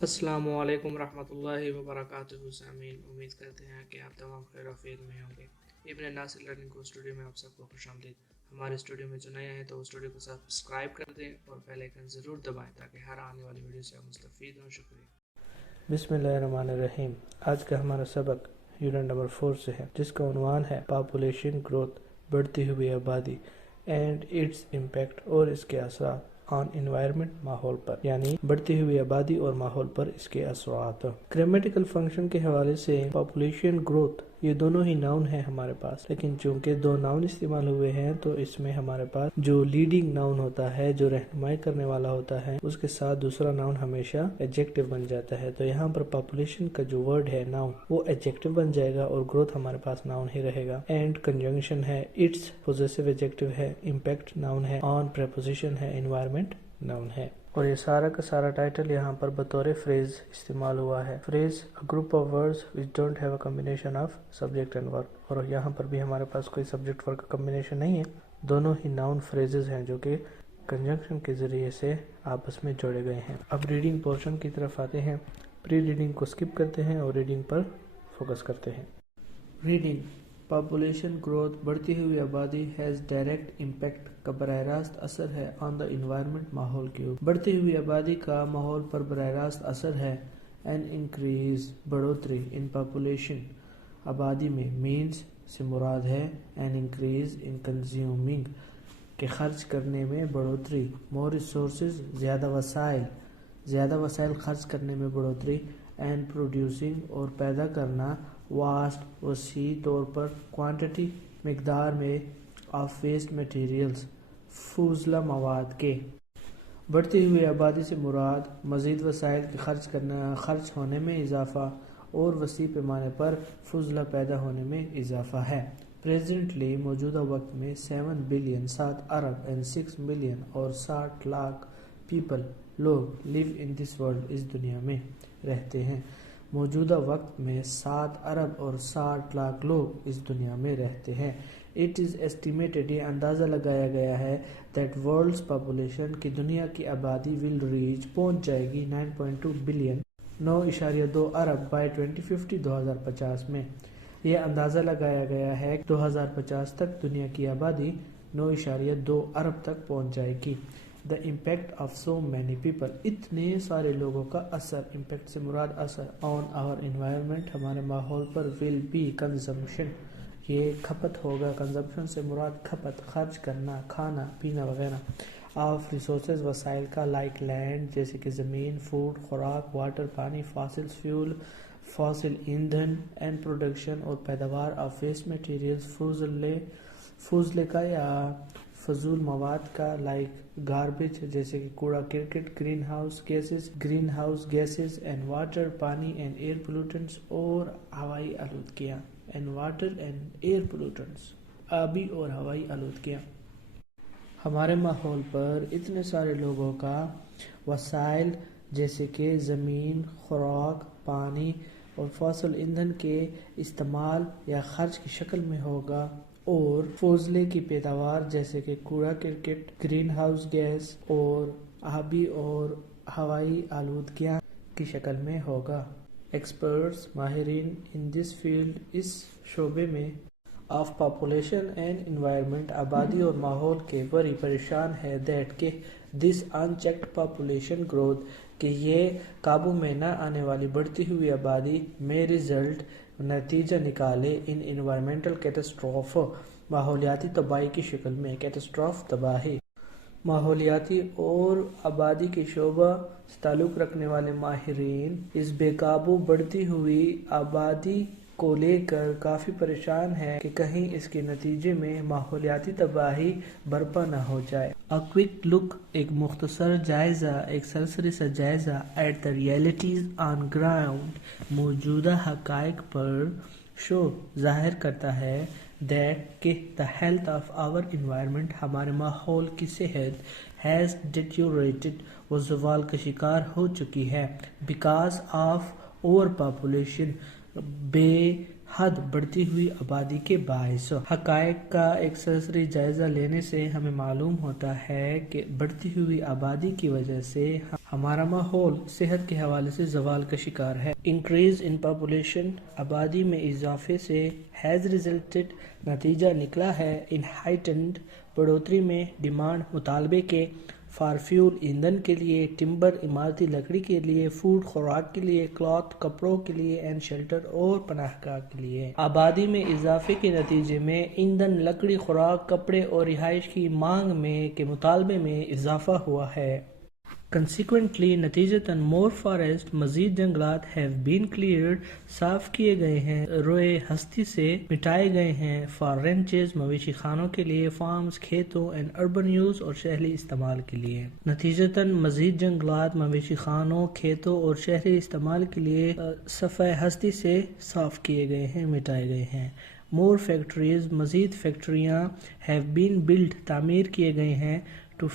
السلام علیکم ورحمۃ اللہ وبرکاتہ سامعین، امید کرتے ہیں کہ آپ تمام خیر و عافیت میں ہوں گے۔ ابن ناصر لرننگ کو اسٹوڈیو میں آپ سب کو خوش آمدید۔ ہمارے اسٹوڈیو میں جو نئے ہیں تو اسٹوڈیو کو سبسکرائب کر دیں اور بیل آئیکن ضرور دبائیں تاکہ ہر آنے والی ویڈیو سے آپ مستفید ہوں۔ شکریہ۔ بسم اللہ الرحمن الرحیم۔ آج کا ہمارا سبق یونٹ نمبر 4 سے ہے، جس کا عنوان ہے پاپولیشن گروتھ، بڑھتی ہوئی آبادی اینڈ اٹس امپیکٹ، اور اس کے اثرات آن انوائرمنٹ، ماحول پر، یعنی بڑھتی ہوئی آبادی اور ماحول پر اس کے اثرات۔ گرامیٹیکل فنکشن کے حوالے سے پاپولیشن گروتھ یہ دونوں ہی ناؤن ہیں ہمارے پاس، لیکن چونکہ دو ناؤن استعمال ہوئے ہیں تو اس میں ہمارے پاس جو لیڈنگ ناؤن ہوتا ہے، جو رہنمائی کرنے والا ہوتا ہے، اس کے ساتھ دوسرا ناؤن ہمیشہ ایڈجیکٹو بن جاتا ہے۔ تو یہاں پر پاپولیشن کا جو ورڈ ہے ناؤن، وہ ایڈجیکٹو بن جائے گا اور گروتھ ہمارے پاس ناؤن ہی رہے گا۔ اینڈ کنجنکشن ہے، اٹس پوزیسو ایڈجیکٹو ہے، امپیکٹ ناؤن ہے، آن پریپوزیشن ہے، انوائرمنٹ ناؤن ہے۔ اور یہ سارا کا سارا ٹائٹل یہاں پر بطور فریز استعمال ہوا ہے۔ Phrase a group of words which don't have a combination of subject and verb، اور یہاں پر بھی ہمارے پاس کوئی سبجیکٹ ورب کا کمبینیشن نہیں ہے، دونوں ہی ناؤن فریزز ہیں جو کہ کنجنکشن کے ذریعے سے آپس میں جوڑے گئے ہیں۔ اب ریڈنگ پورشن کی طرف آتے ہیں، پری ریڈنگ کو سکپ کرتے ہیں اور ریڈنگ پر فوکس کرتے ہیں۔ ریڈنگ پاپولیشن گروتھ، بڑھتی ہوئی آبادی، ہیز ڈائریکٹ امپیکٹ کا براہ راست اثر ہے آن دا انوائرمنٹ، ماحول کے اوپر۔ بڑھتی ہوئی آبادی کا ماحول پر براہ راست اثر ہے۔ این انکریز بڑھوتری، ان پاپولیشن آبادی میں، مینس سے مراد ہے این انکریز ان کنزیومنگ کے خرچ کرنے میں بڑھوتری، مور ریسورسز زیادہ وسائل خرچ کرنے میں بڑھوتری، اینڈ پروڈیوسنگ اور پیدا کرنا، واسٹ وسیع طور پر، کوانٹٹی مقدار میں، آف ویسٹ مٹیریلز فضلہ مواد کے۔ بڑھتی ہوئی آبادی سے مراد مزید وسائل کے خرچ ہونے میں اضافہ اور وسیع پیمانے پر فضلہ پیدا ہونے میں اضافہ ہے۔ پریزنٹلی موجودہ وقت میں 7 بلین 7 ارب اینڈ 6 ملین اور 60 لاکھ پیپل لوگ لیو ان دس ورلڈ اس دنیا میں رہتے ہیں۔ موجودہ وقت میں 7 ارب اور 60 لاکھ لوگ اس دنیا میں رہتے ہیں۔ It is estimated، یہ اندازہ لگایا گیا ہے، that world's population کی دنیا کی آبادی will reach پہنچ جائے گی 9.2 بلین 9.2 ارب by 2050 2050 میں۔ یہ اندازہ لگایا گیا ہے کہ 2050 تک دنیا کی آبادی 9.2 ارب تک پہنچ جائے گی۔ The impact of so many people، اتنے سارے لوگوں کا اثر، امپیکٹ سے مراد اثر، on our environment، ہمارے ماحول پر، will be consumption، یہ کھپت ہوگا، کنزمپشن سے مراد کھپت، خرچ کرنا، کھانا پینا وغیرہ، آف ریسورسز وسائل کا، لائک لینڈ جیسے کہ زمین، فوڈ خوراک، واٹر پانی، فاسلز فیول فاسل ایندھن، اینڈ پروڈکشن اور پیداوار، آف ویسٹ مٹیریلز فضلے کا یا فضول مواد کا، لائک گاربیج جیسے کہ کوڑا cricket, green house gases and water پانی اینڈ ایئر پولوٹنٹس اور ہوائی آلودگیاں، اینڈ واٹر اینڈ ایئر پولوٹنٹس آبی اور ہوائی آلودگیاں۔ ہمارے ماحول پر اتنے سارے لوگوں کا وسائل جیسے کہ زمین، خوراک، پانی اور فاسل ایندھن کے استعمال یا خرچ کی شکل میں ہوگا، اور فضلے کی پیداوار جیسے کہ کوڑا کرکٹ، گرین ہاؤس گیس اور آبی اور ہوائی آلودگیاں کی شکل میں ہوگا۔ ایکسپرٹس ماہرین ان دس فیلڈ، اس شعبے میں، آف پاپولیشن اینڈ انوائرمنٹ، آبادی اور ماحول کے، بڑی پریشان ہے دیٹ کہ دس ان چیکڈ پاپولیشن گروتھ، کہ یہ قابو میں نہ آنے والی بڑھتی ہوئی آبادی میں ریزلٹ نتیجہ نکالے ان انوائرمنٹل کیٹاسٹروف، ماحولیاتی تباہی کی شکل میں۔ کیٹاسٹروف تباہی، ماحولیاتی اور آبادی کے شعبہ سے تعلق رکھنے والے ماہرین اس بے قابو بڑھتی ہوئی آبادی کو لے کر کافی پریشان ہیں کہ کہیں اس کے نتیجے میں ماحولیاتی تباہی برپا نہ ہو جائے۔ A quick look، ایک مختصر جائزہ، ایک سرسری سا جائزہ، at the realities on ground، موجودہ حقائق پر، شو ظاہر کرتا ہے that کہ the health of our environment، ہمارے ماحول کی صحت has deteriorated، وہ زوال کا شکار ہو چکی ہے، because of over population، بے حد بڑھتی ہوئی آبادی کے باعث۔ حقائق کا ایک سرسری جائزہ لینے سے ہمیں معلوم ہوتا ہے کہ بڑھتی ہوئی آبادی کی وجہ سے ہمارا ماحول صحت کے حوالے سے زوال کا شکار ہے۔ انکریز ان پاپولیشن، آبادی میں اضافے سے ہیز ریزلٹڈ، نتیجہ نکلا ہے ان ہائٹنڈ، بڑھوتری میں ڈیمانڈ، مطالبے کے، فار فیول، ایندھن کے لیے، ٹمبر، عمارتی لکڑی کے لیے، فوڈ، خوراک کے لیے، کلاتھ، کپڑوں کے لیے، اینڈ شیلٹر، اور پناہ گاہ کے لیے۔ آبادی میں اضافے کے نتیجے میں ایندھن، لکڑی، خوراک، کپڑے اور رہائش کی مانگ میں کے مطالبے میں اضافہ ہوا ہے۔ Consequently، نتیجتاً more forest، مزید جنگلات have been cleared، صاف کیے گئے ہیں، روئے ہستی سے مٹائے گئے ہیں، for ranches، مویشی خانوں کے لیے، farms، کھیتوں، and urban use، اور شہری استعمال کے لیے۔ نتیجتاً مزید جنگلات مویشی خانوں، کھیتوں اور شہری استعمال کے لیے صفحہ ہستی سے صاف کیے گئے ہیں، مٹائے گئے ہیں۔ more factories، مزید فیکٹریاں have been built، تعمیر کیے گئے ہیں، to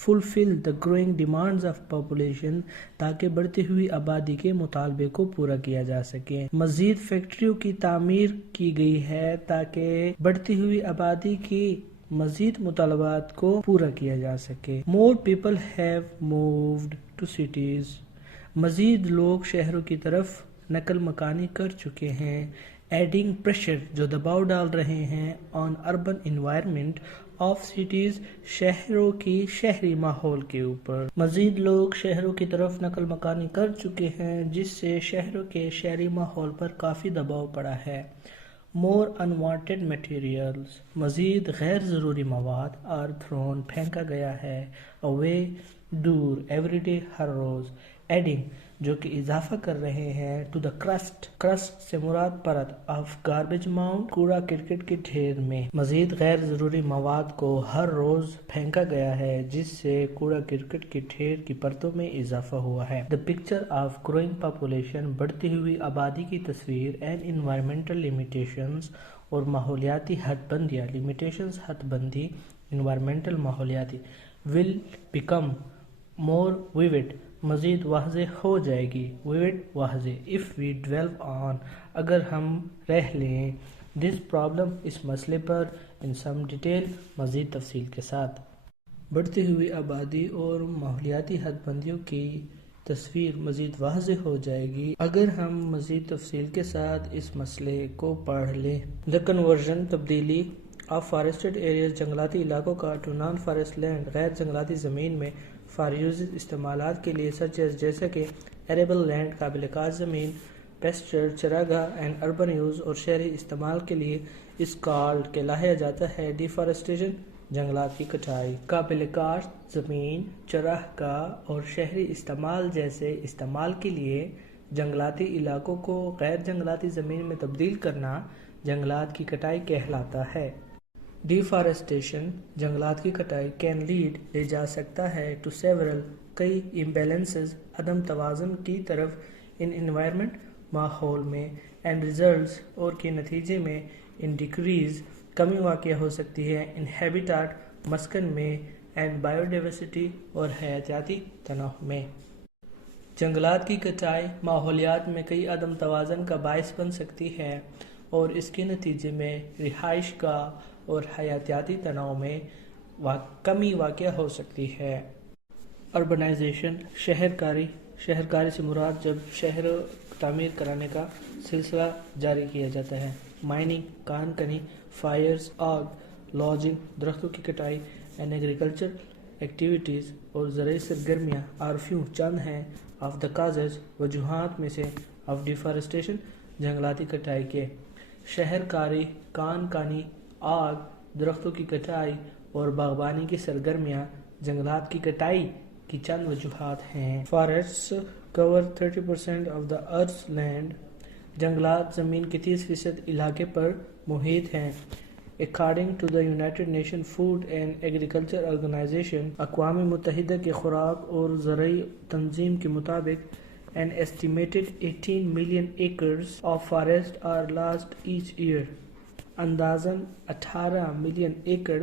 fulfill the growing demands of population، تاکہ بڑھتی ہوئی آبادی کے مطالبے کو پورا کیا جا سکے۔ مزید فیکٹریوں کی تعمیر کی گئی ہے تاکہ بڑھتی ہوئی آبادی کی مزید مطالبات کو پورا کیا جا سکے۔ more people have moved to cities، مزید لوگ شہروں کی طرف نقل مکانی کر چکے ہیں۔ ایڈنگ پریشر، جو دباؤ ڈال رہے ہیں، on urban environment of cities، شہروں کی شہری ماحول کے اوپر۔ مزید لوگ شہروں کی طرف نقل مکانی کر چکے ہیں جس سے شہروں کے شہری ماحول پر کافی دباؤ پڑا ہے۔ more unwanted materials، مزید غیر ضروری مواد are thrown، پھینکا گیا ہے، away، دور، every day، ہر روز۔ adding، جو کہ اضافہ کر رہے ہیں، to the crust سے مراد پرت، of garbage mound، کوڑا کرکٹ کے ڈھیر میں۔ مزید غیر ضروری مواد کو ہر روز پھینکا گیا ہے جس سے کوڑا کرکٹ کے ڈھیر کی پرتوں میں اضافہ ہوا ہے۔ the picture of growing population، بڑھتی ہوئی آبادی کی تصویر، and environmental limitations، اور ماحولیاتی حد بندیاں، limitations حد بندی، environmental ماحولیاتی، will become more vivid، مزید واضح ہو جائے گی، vivid واضح، if we dwell on، اگر ہم رہ لیں، this problem، اس مسئلے پر، in some detail، مزید تفصیل کے ساتھ۔ بڑھتی ہوئی آبادی اور ماحولیاتی حد بندیوں کی تصویر مزید واضح ہو جائے گی اگر ہم مزید تفصیل کے ساتھ اس مسئلے کو پڑھ لیں۔ the conversion، تبدیلی، of forested areas، جنگلاتی علاقوں کا، to non-forest land، غیر جنگلاتی زمین میں، for uses، استعمالات کے لیے، such as، جیسا کہ، arable land، قابل کاشت زمین، pasture، چراگاہ، and urban use، اور شہری استعمال کے لیے، is called، کہلایا جاتا ہے، deforestation، جنگلات کی کٹائی۔ قابل کاشت زمین، چراگاہ اور شہری استعمال جیسے استعمال کے لیے جنگلاتی علاقوں کو غیر جنگلاتی زمین میں تبدیل کرنا جنگلات کی کٹائی کہلاتا ہے۔ Deforestation، جنگلات کی کٹائی، can lead، لے جا سکتا ہے، to several، کئی، imbalances، عدم توازن کی طرف، in environment، ماحول میں، and results، اور کے نتیجے میں، in decrease، کمی واقع ہو سکتی ہے، in habitat، مسکن میں، and biodiversity، اور حیاتیاتی تنوع میں۔ جنگلات کی کٹائی ماحولیات میں کئی عدم توازن کا باعث بن سکتی ہے اور اس کے نتیجے میں رہائش گاہ اور حیاتیاتی تنوع میں کمی واقع ہو سکتی ہے۔ اربنائزیشن، شہرکاری سے مراد جب شہر تعمیر کرانے کا سلسلہ جاری کیا جاتا ہے۔ مائننگ، کان کنی، فائرز، آگ، لاجنگ، درختوں کی کٹائی، اینڈ ایگریکلچر ایکٹیویٹیز، اور زرعی سرگرمیاں، آر فیو، چند ہیں، آف دا کازز، وجوہات میں سے، آف ڈیفارسٹیشن، جنگلاتی کٹائی کے۔ شہرکاری، کان کانی، آگ، درختوں کی کٹائی اور باغبانی کی سرگرمیاں جنگلات کی کٹائی کی چند وجوہات ہیں۔ Forests cover 30% of the earth's land, جنگلات زمین کے 30% علاقے پر محیط ہیں۔ According to the United Nations Food and Agriculture Organization، اقوام متحدہ کے خوراک اور زرعی تنظیم کے مطابق، an estimated 18 million acres of forest are lost each year، اندازاً 18 million acre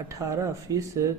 18%